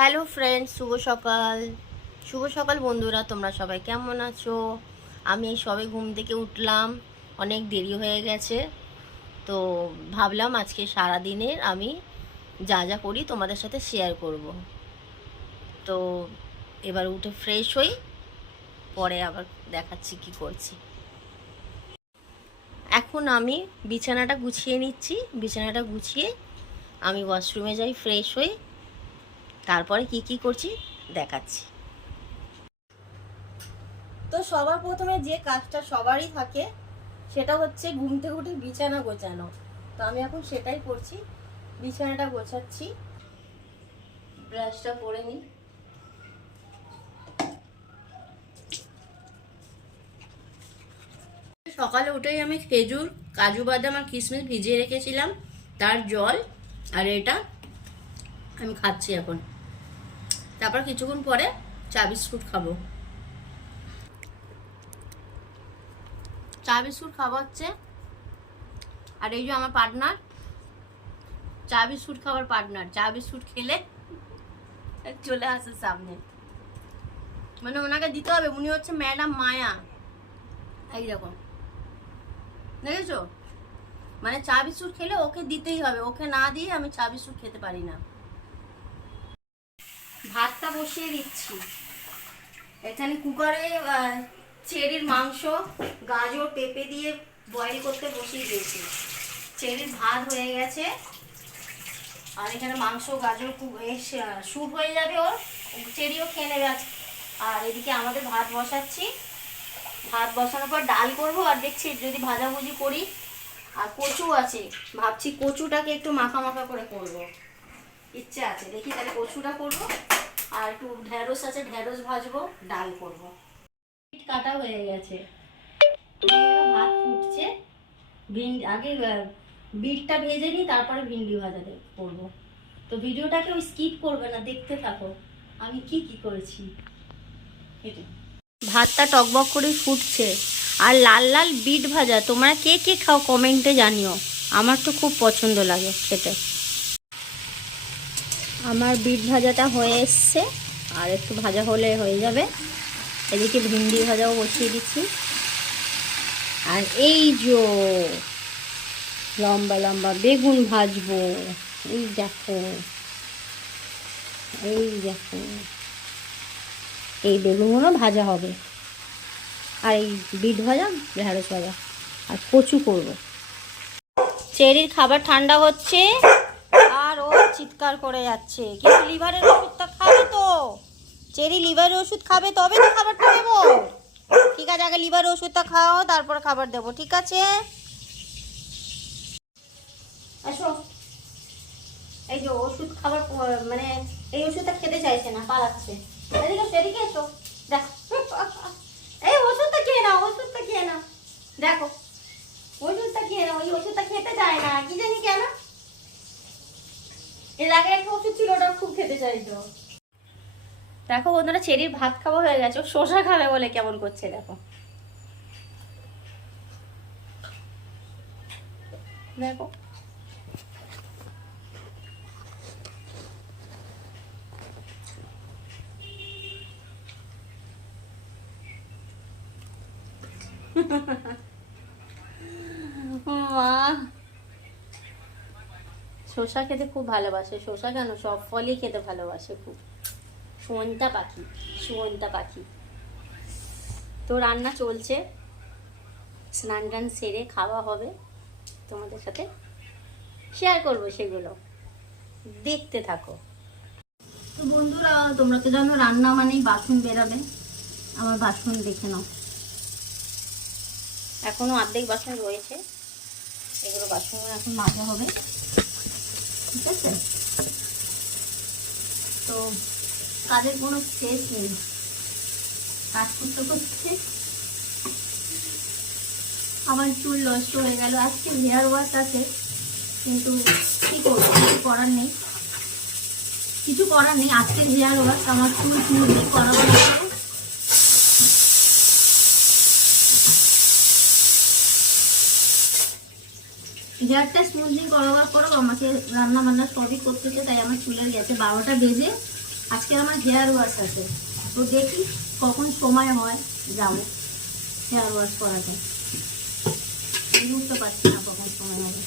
Hello friends, শুভ সকাল বন্ধুরা। তোমরা সবাই কেমন আছো? আমি এই সবে ঘুম থেকে উঠলাম, অনেক দেরি হয়ে গেছে। তো ভাবলাম আজকে সারা দিনের আমি যা যা করি তোমাদের সাথে শেয়ার করব। তো এবার উঠে ফ্রেশ হই, পরে আবার দেখাচ্ছি কি করছি। এখন আমি বিছানাটা গুছিয়ে নিচ্ছি। বিছানাটা গুছিয়ে আমি ওয়াশরুমে যাই, ফ্রেশ হই, তারপরে কি করছি দেখাচ্ছি। তো সবার প্রথমে যে কাজটা সবারই থাকে সেটা হচ্ছে ঘুম থেকে উঠে বিছানা গোছানো। তো আমি এখন সেটাই করছি, বিছানাটা গোছাচ্ছি। ব্রাশটা করে নিই। সকালে উঠেই আমি খেজুর, কাজু বাদাম আর কিশমিশ ভিজিয়ে রেখেছিলাম, তার জল আর এটা আমি খাচ্ছি এখন। তারপর কিছুক্ষণ পরে চা বিস্কুট খাবো। চা বিস্কুট খাওয়া হচ্ছে, আর এই যে আমার পার্টনার চা বিস্কুট খাওয়ার পার্টনার, চা বিস্কুট খেলে চলে আসে সামনে, মানে ওনাকে দিতে হবে। উনি হচ্ছে ম্যাডাম মায়া। এই দেখো, দেখেছো? মানে চা বিস্কুট খেলে ওকে দিতেই হবে, ওকে না দিয়ে আমি চা বিস্কুট খেতে পারি না। ভাতটা বসিয়ে দিচ্ছি। এখানে কুকারে চেরির মাংস, গাজর, পেঁপে দিয়ে বয়েল করতে বসিয়ে দিয়েছি। চেরির ভাত হয়ে গেছে, আর এখানে মাংস, গাজর স্যুপ হয়ে যাবে, ওর চেরিও খেয়ে নেবে আজ। আর এদিকে আমাদের ভাত বসাচ্ছি। ভাত বসানোর পর ডাল করবো, আর দেখছি যদি ভাজাভুজি করি। আর কচু আছে, ভাবছি কচুটাকে একটু মাখা মাখা করে করবো, ইচ্ছে আছে। দেখি তাহলে কচুটা করবো, আর একটু ঢেঁড়স আছে, ঢেঁড়স ভাজবো, ডাল করবো। কাটা হয়ে গেছে, ভাত ফুটছে। আগে বিটটা ভেজে নিই, তারপরে ভিন্ডি ভাজা করবো। তো ভিডিওটাকে স্কিপ করবে না, দেখতে থাকো আমি কি করেছি। ভাতটা টকবক করে ফুটছে, আর লাল লাল বিট ভাজা। তোমরা কে খাও কমেন্টে জানিও, আমার তো খুব পছন্দ লাগে খেতে। আমার বিট ভাজাটা হয়ে এসছে, আর একটু ভাজা হলে হয়ে যাবে। এদিকে ভিন্ডি ভাজাও বসিয়ে দিচ্ছি। আর এই যে লম্বা লম্বা বেগুন ভাজবো, এই দেখো, এই দেখো, এই বেগুনগুলো ভাজা হবে। আর এই বিট ভাজা, ঢেঁড়স ভাজা, আর কচু করবো। চেরির খাবার ঠান্ডা হচ্ছে, আর ও চিৎকার করে যাচ্ছে। কিন্তু লিভারের ওষুধটা খাবে তো, চেরি লিভারের ওষুধ খাবে, তবে তো খাবারটা দেবো। ঠিক আছে, আগে লিভারের ওষুধটা খাও, তারপরে খাবার দেবো, ঠিক আছে? আসো, এই যে ওষুধ খাবার, মানে এই ওষুধটা খেতে চাইছে না, পালাচ্ছে। এদিকে সেদিকে এসো, দেখো, এই ওষুধটা খেয়ে নাও, ওষুধটা খেয়ে নাও, দেখো ওষুধটা খেয়ে নাও। এই ওষুধটা খেতে চায় না, কি জানি কেন। এর আগে একটা ওষুধ ছিল, ওটা খুব খেতে চাইতো। দেখো বন্ধুরা, চেরির ভাত খাওয়া হয়ে গেছে, শসা খাবে বলে কেমন করছে দেখো, দেখো। মা শসা খেতে খুব ভালোবাসে। শসা কেন, সব ফলই খেতে ভালোবাসে খুব। শুয়োনটা পাখি, শুয়োনটা পাখি। তো রান্না চলছে, স্নান টান সেরে খাওয়া হবে, তোমাদের সাথে শেয়ার করবো সেগুলো, দেখতে থাকো। তো বন্ধুরা, তোমরা তো জানো রান্না মানেই বাসন বেরাবে। আমার বাসন দেখে নাও, এখনো অর্ধেক বাসন রয়েছে, এগুলো বাসনগুলো এখন মাজা হবে, ঠিক আছে? তো কাজের কোনো শেষ নেই, কাজ করতে করতে আমার চুল নষ্ট হয়ে গেল। আজকে হেয়ার ওয়াশ আছে, কিন্তু কি করবো, কিছু করার নেই, কিছু করার নেই। আজকে হেয়ার ওয়াশ, আমার চুল স্মুথলি করাবো। হেয়ারটা স্মুথলি করাবার পরেও আমাকে রান্না বান্না সবই করতেছে, তাই আমার চুলের গেছে 12টা বেজে আজকে আমার হেয়ার ওয়াশ আছে, তো দেখি কখন সময় হয় যাবো হেয়ার ওয়াশ করাতে। বুঝতে পারছি না কখন সময় হবে।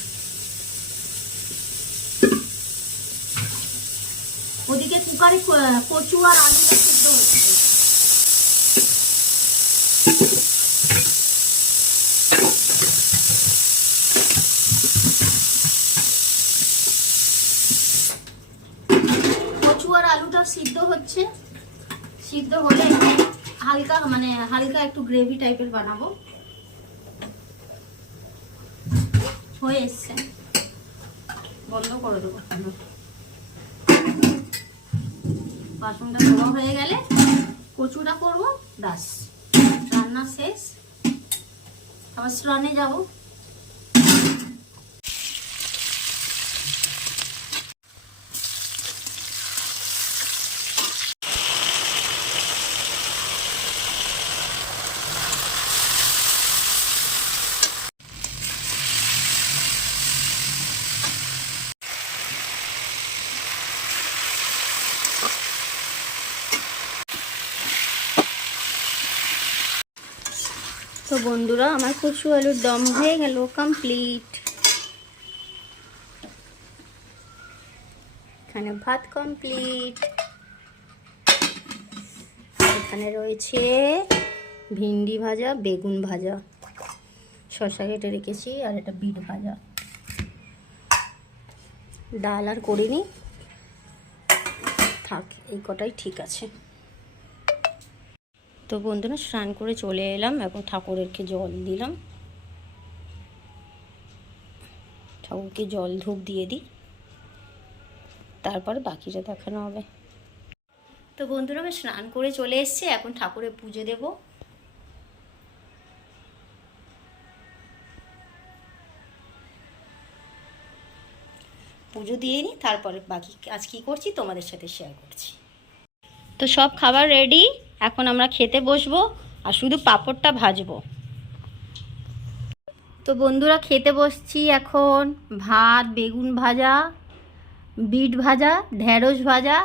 ওদিকে কুকারে কচু আর আলুটা সিদ্ধ হচ্ছে। কচু আর আলুটা সিদ্ধ হচ্ছে, সিদ্ধ হলে হালকা মানে হালকা একটু গ্রেভি টাইপের বানাবো। হয়ে এসছে, বন্ধ করে দেবো। বাসনটা ধোয়া হয়ে গেলে কচুটা করবো, ব্যাস রান্না শেষ। আবার স্নানে যাবো। তো বন্ধুরা, আমার কচু আলুর দম হয়ে গেল কমপ্লিট। এখানে ভাত কমপ্লিট, এখানে রয়েছে ভিন্ডি ভাজা, বেগুন ভাজা, শসা কেটে রেখেছি, আর এটা বিট ভাজা। ডাল আর করিনি, থাক এই কটাই ঠিক আছে। তো বন্ধুরা, স্নান করে চলে এলাম, এখন ঠাকুরকে জল দিলাম। ঠাকুরকে জল ধূপ দিয়ে দিই, তারপর বাকিটা দেখানো হবে। তো বন্ধুরা, আমি স্নান করে চলে এসেছি, এখন ঠাকুরের পুজো দেব। পুজো দিয়ে নিই, তারপরে বাকি আজ কী করছি তোমাদের সাথে শেয়ার করছি। তো সব খাবার রেডি, এখন আমরা খেতে বসবো, আর শুধু পাঁপড়টা ভাজবো। তো বন্ধুরা, খেতে বসছি এখন। ভাত, বেগুন ভাজা, বিট ভাজা, ঢেঁড়স ভাজা,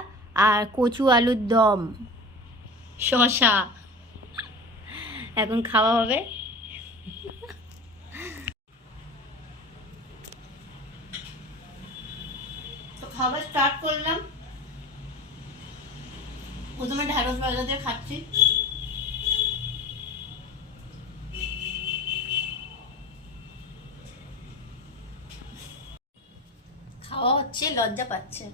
আর কচু আলুর দম, শসা। এখন খাওয়া হবে। তো খাবার স্টার্ট করলাম। প্রথমে ঢেঁড়স ভাজা দিয়ে খাচ্ছি। খাওয়া হচ্ছে, লজ্জা পাচ্ছে,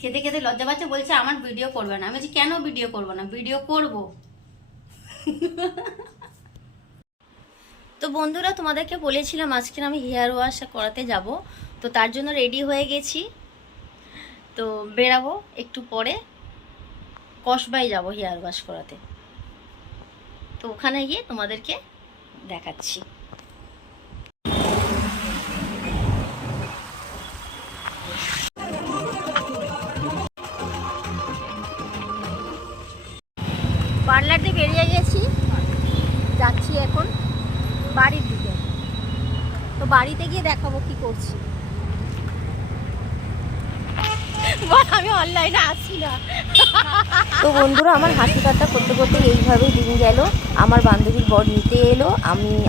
খেতে খেতে লজ্জা পাচ্ছে, বলছে আমার ভিডিও করবে না। আমি বলছি কেন ভিডিও করবো না, ভিডিও করব। তো বন্ধুরা, তোমাদেরকে বলেছিলাম আজকে আমি হেয়ার ওয়াশ করাতে যাব, তো তার জন্য রেডি হয়ে গেছি। তো বেরাবো একটু পরে, কসবাই যাব হেয়ার ওয়াশ করাতে। তো ওখানে গিয়ে তোমাদেরকে দেখাচ্ছি। পার্লারতে বেরিয়ে গেছি, যাচ্ছি এখন বাড়ির দিকে। তো বাড়িতে গিয়ে দেখাবো কি করছি। আমি অনলাইনে আসি না। তো বন্ধুরা, আমার হাসি ঠাট্টা করতে করতে এইভাবেই দিন গেল। আমার বান্ধবীর বর নিতে এলো,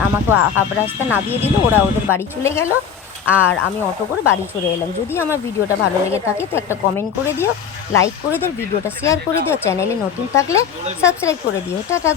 আমাকে হাফ রাস্তা নামিয়ে দিল, ওরা ওদের বাড়ি চলে গেল, আর আমি অটো করে বাড়ি চলে এলাম। যদি আমার ভিডিওটা ভালো লেগে থাকে তো একটা কমেন্ট করে দিও, লাইক করে দিও, ভিডিওটা শেয়ার করে দিও, চ্যানেলে নতুন থাকলে সাবস্ক্রাইব করে দিও। টাটা।